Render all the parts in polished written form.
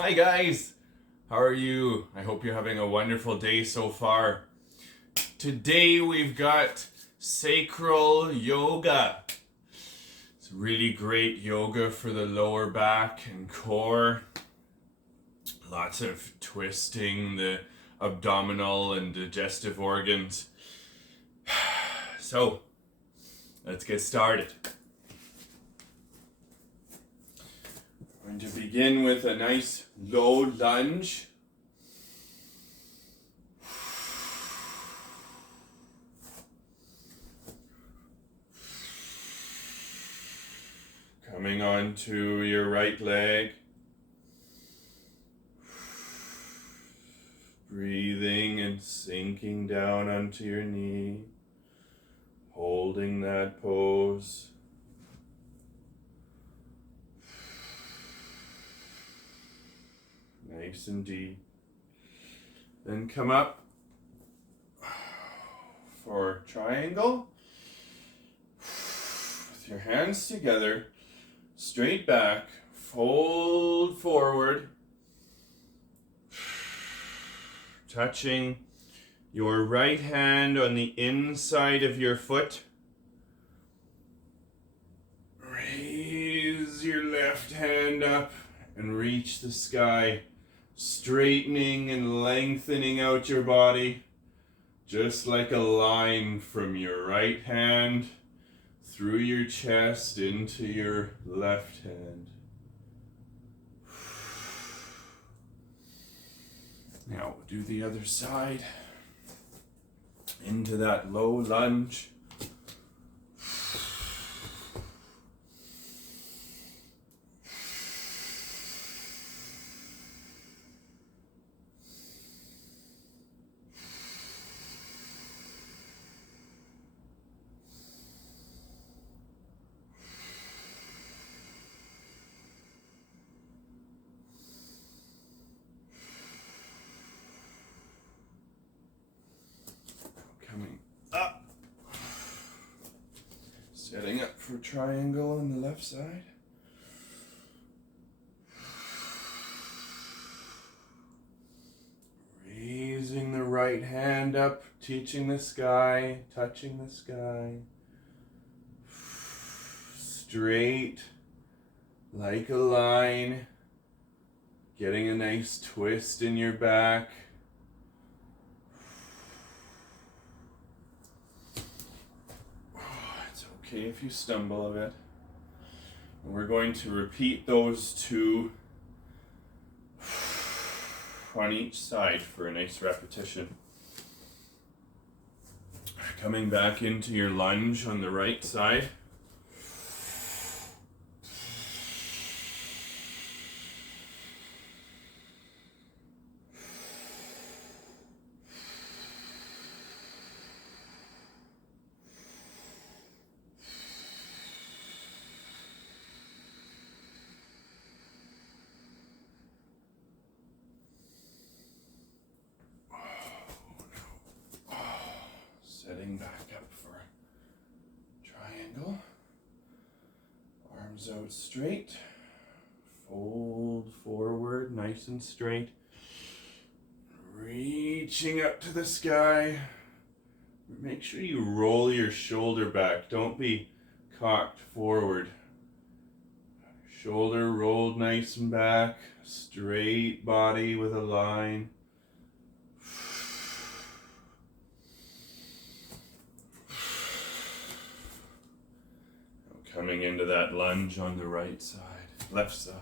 Hi guys, how are you? I hope you're having a wonderful day so far. Today we've got Sacral Yoga. It's really great yoga for the lower back and core. Lots of twisting the abdominal and digestive organs. So, let's get started. I'm going to begin with a nice low lunge. Coming onto your right leg. Breathing and sinking down onto your knee. Holding that pose. Nice and deep. Then come up for triangle. With your hands together, straight back, fold forward. Touching your right hand on the inside of your foot. Raise your left hand up and reach the sky, straightening and lengthening out your body, just like a line from your right hand through your chest into your left hand. Now we'll do the other side. Into that low lunge. Coming up. Setting up for triangle on the left side. Raising the right hand up, touching the sky. Straight like a line. Getting a nice twist in your back. Okay, if you stumble a bit. And we're going to repeat those two on each side for a nice repetition. Coming back into your lunge on the right side. Setting back up for triangle. Arms out straight. Fold forward, nice and straight. Reaching up to the sky. Make sure you roll your shoulder back. Don't be cocked forward. Shoulder rolled nice and back. Straight body with a line. Coming into that lunge on the right side, left side.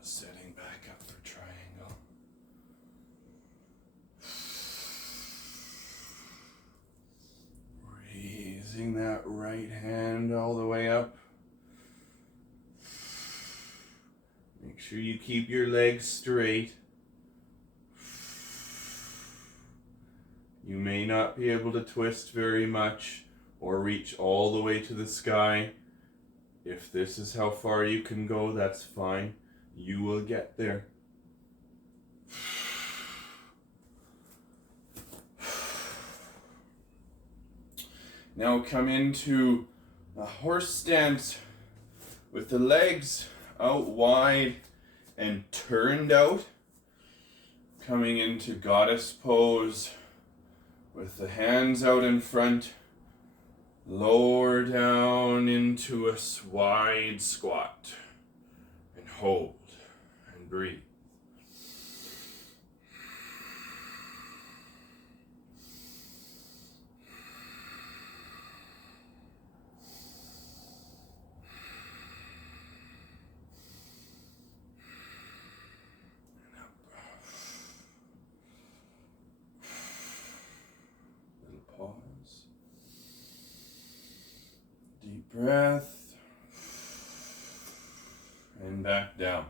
Setting back up for triangle. Raising that right hand all the way up. Make sure you keep your legs straight. You may not be able to twist very much or reach all the way to the sky. If this is how far you can go, that's fine. You will get there. Now come into a horse stance with the legs out wide and turned out. Coming into goddess pose with the hands out in front. Lower down into a wide squat. And hold and breathe. Pause. Deep breath. And back down.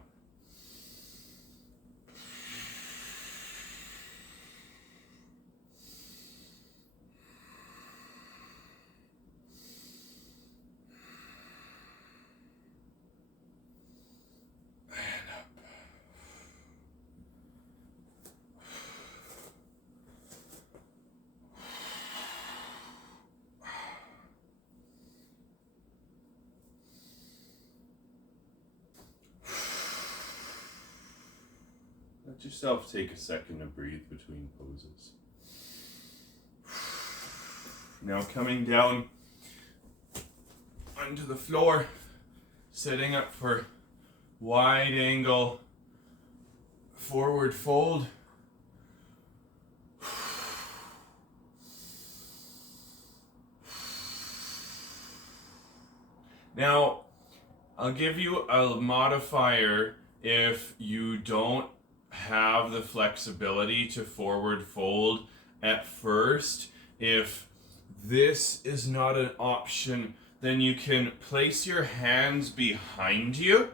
And up. Let yourself take a second to breathe between poses. Now coming down onto the floor, setting up for wide angle forward fold. Now, I'll give you a modifier if you don't have the flexibility to forward fold at first. If this is not an option, then you can place your hands behind you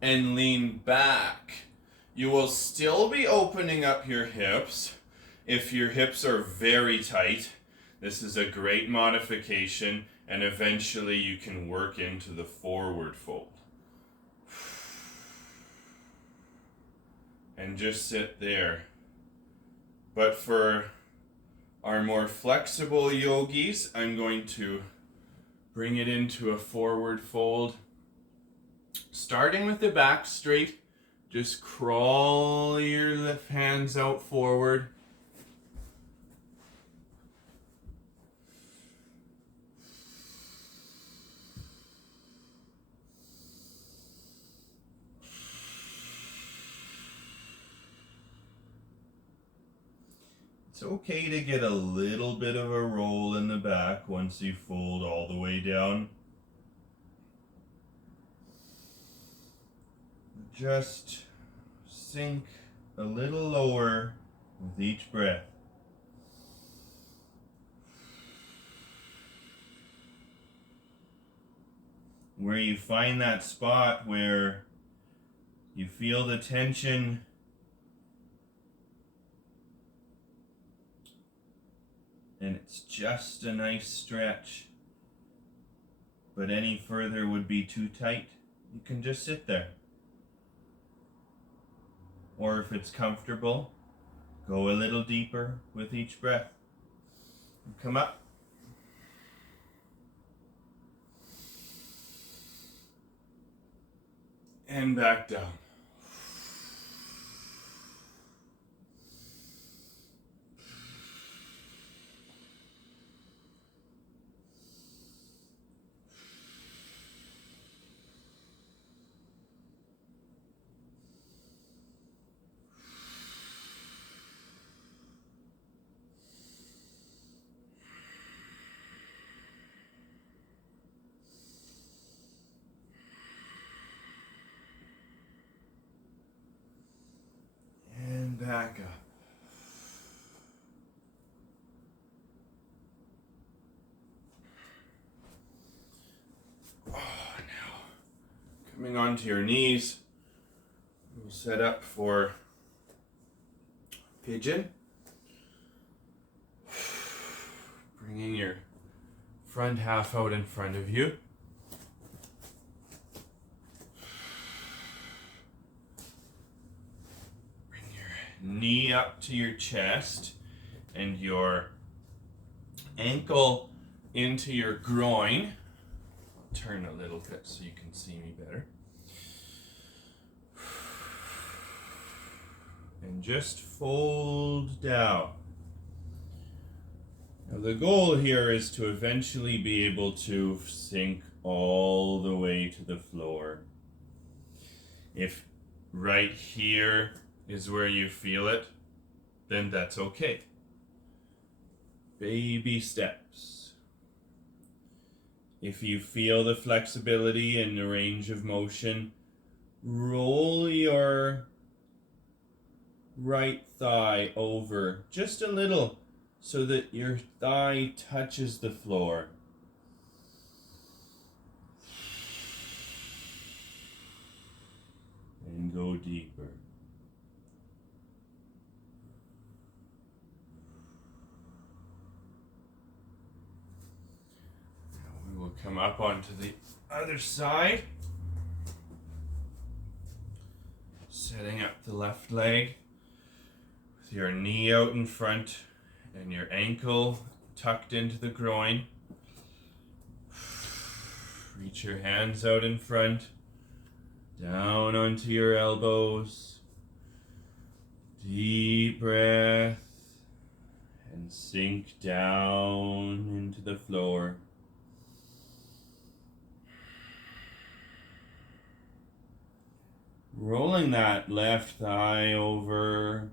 and lean back. You will still be opening up your hips. If your hips are very tight, this is a great modification, and eventually you can work into the forward fold. And just sit there. But for our more flexible yogis, I'm going to bring it into a forward fold. Starting with the back straight, just crawl your left hands out forward. It's okay to get a little bit of a roll in the back once you fold all the way down. Just sink a little lower with each breath. Where you find that spot where you feel the tension, and it's just a nice stretch, but any further would be too tight, you can just sit there. Or if it's comfortable, go a little deeper with each breath. Come up. And back down. Back up. Oh, now coming onto your knees, we'll set up for Pigeon. Bringing your front half out in front of you. knee up to your chest and your ankle into your groin. I'll turn a little bit so you can see me better. And just fold down. Now the goal here is to eventually be able to sink all the way to the floor. If right here is where you feel it, then that's okay. Baby steps. If you feel the flexibility and the range of motion, roll your right thigh over just a little so that your thigh touches the floor. And go deeper. Now we will come up onto the other side. Setting up the left leg with your knee out in front and your ankle tucked into the groin. Reach your hands out in front, down onto your elbows. Deep breath and sink down into the floor. Rolling that left thigh over.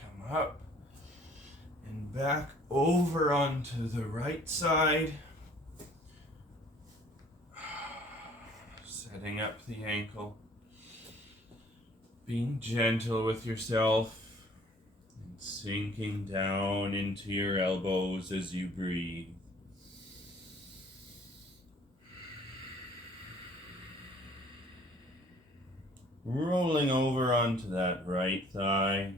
Come up and back over onto the right side. Setting up the ankle, being gentle with yourself, and sinking down into your elbows as you breathe. Rolling over onto that right thigh.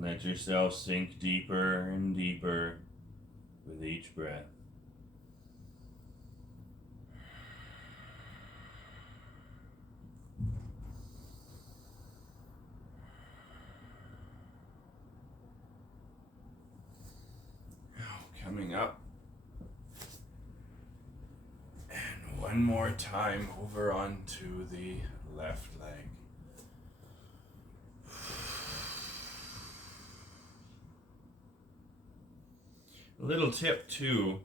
Let yourself sink deeper and deeper with each breath. Now coming up. And one more time over onto the left leg. A little tip too,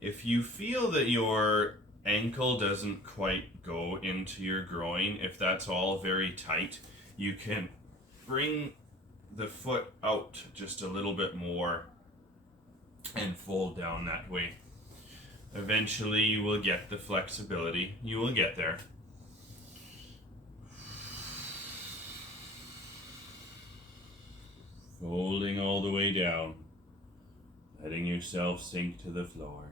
if you feel that your ankle doesn't quite go into your groin, if that's all very tight, you can bring the foot out just a little bit more and fold down that way. Eventually you will get the flexibility. You will get there. Folding all the way down. Letting yourself sink to the floor.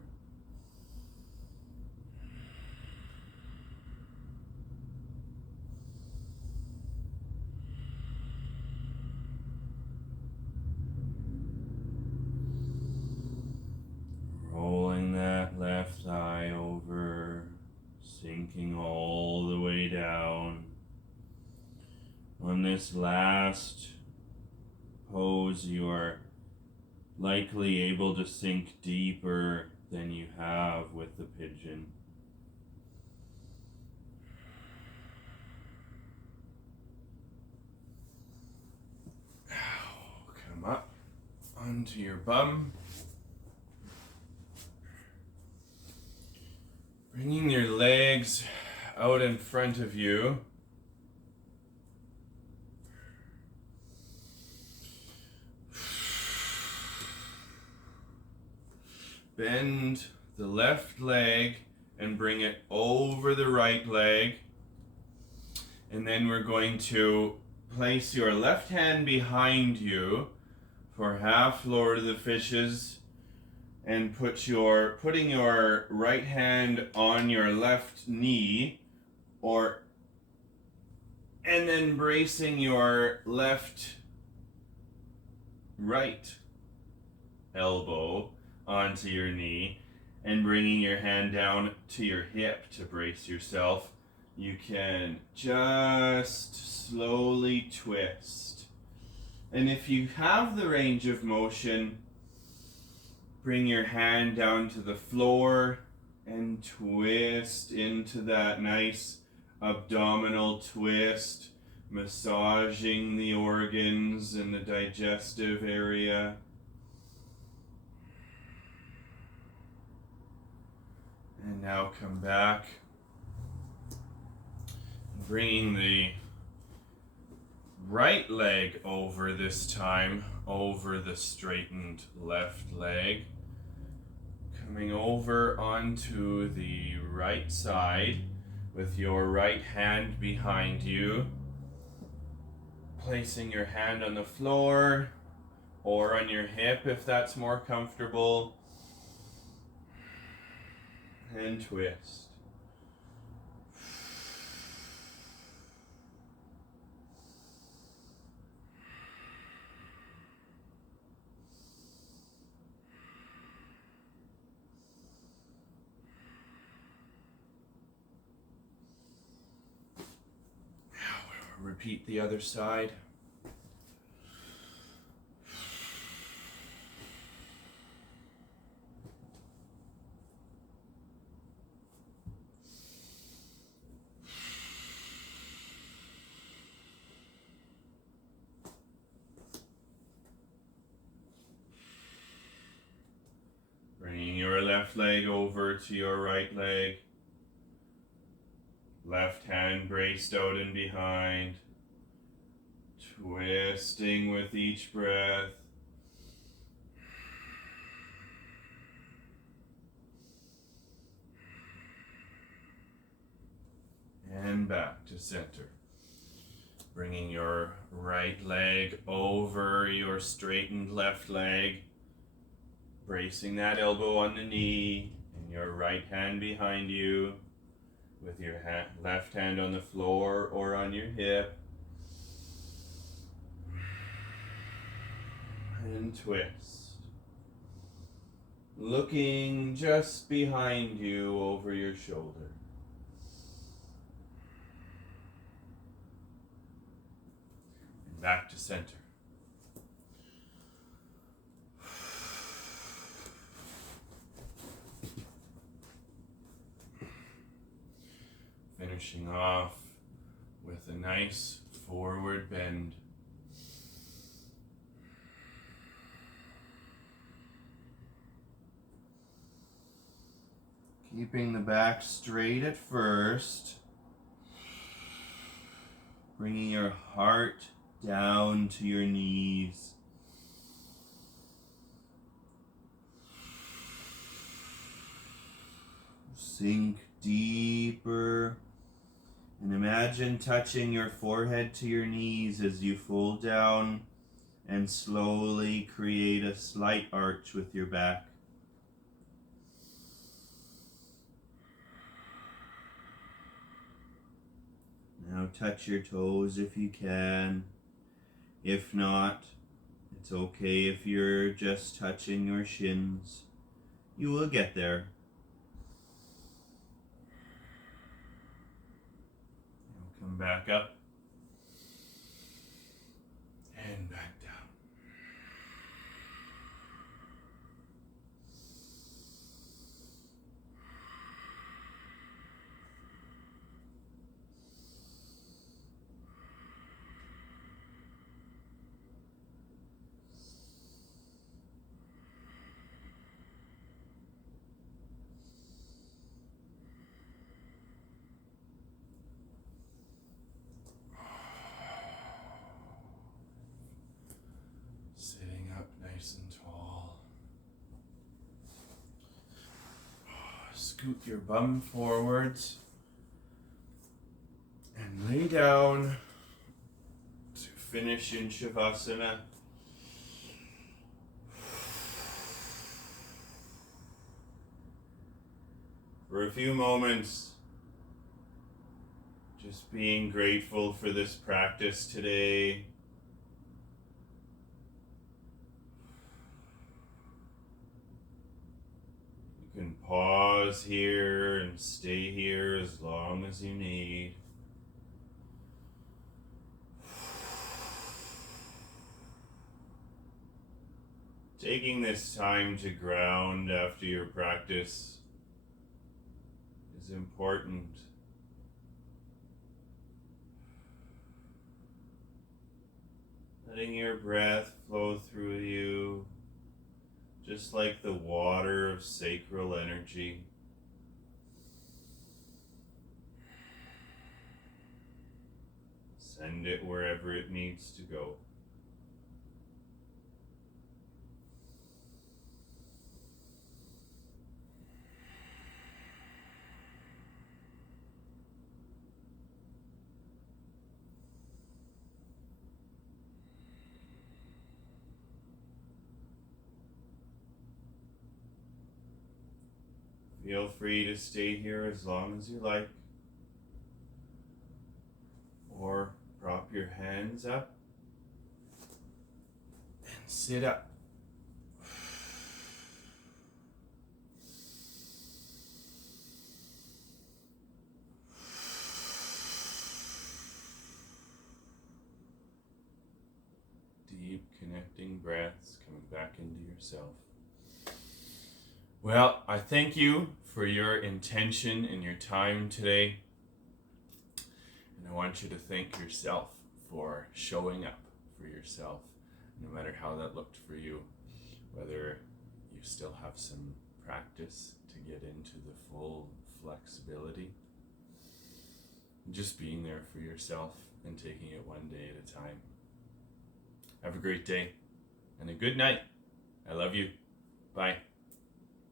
Rolling that left thigh over, sinking all the way down. On this last pose, you are likely able to sink deeper than you have with the pigeon. Come up onto your bum. Bringing your legs out in front of you. Bend the left leg and bring it over the right leg. And then we're going to place your left hand behind you for half Lord of the Fishes, and putting your right hand on your left knee, and then bracing your right elbow onto your knee and bringing your hand down to your hip to brace yourself. You can just slowly twist. And if you have the range of motion, bring your hand down to the floor and twist into that nice abdominal twist, massaging the organs and the digestive area. And now come back, bringing the right leg over this time, over the straightened left leg. Coming over onto the right side with your right hand behind you. Placing your hand on the floor or on your hip if that's more comfortable. And twist. Repeat the other side. Bringing your left leg over to your right leg. Left hand braced out and behind. Twisting with each breath. And back to center. Bringing your right leg over your straightened left leg. Bracing that elbow on the knee and your right hand behind you. With your left hand on the floor or on your hip. And twist. Looking just behind you over your shoulder. And back to center. Finishing off with a nice forward bend. Keeping the back straight at first. Bringing your heart down to your knees. Sink deeper. And imagine touching your forehead to your knees as you fold down and slowly create a slight arch with your back. Now touch your toes if you can. If not, it's okay if you're just touching your shins. You will get there. Come back up and back down. Sitting up nice and tall. Scoot your bum forwards and lay down to finish in Shavasana. for a few moments, just being grateful for this practice today. You can pause here and stay here as long as you need. Taking this time to ground after your practice is important. Letting your breath flow through you, just like the water of sacral energy. Send it wherever it needs to go. Feel free to stay here as long as you like, or prop your hands up and sit up. Deep connecting breaths coming back into yourself. Well, I thank you for your intention and your time today. And I want you to thank yourself for showing up for yourself, no matter how that looked for you, whether you still have some practice to get into the full flexibility. Just being there for yourself and taking it one day at a time. Have a great day and a good night. I love you. Bye.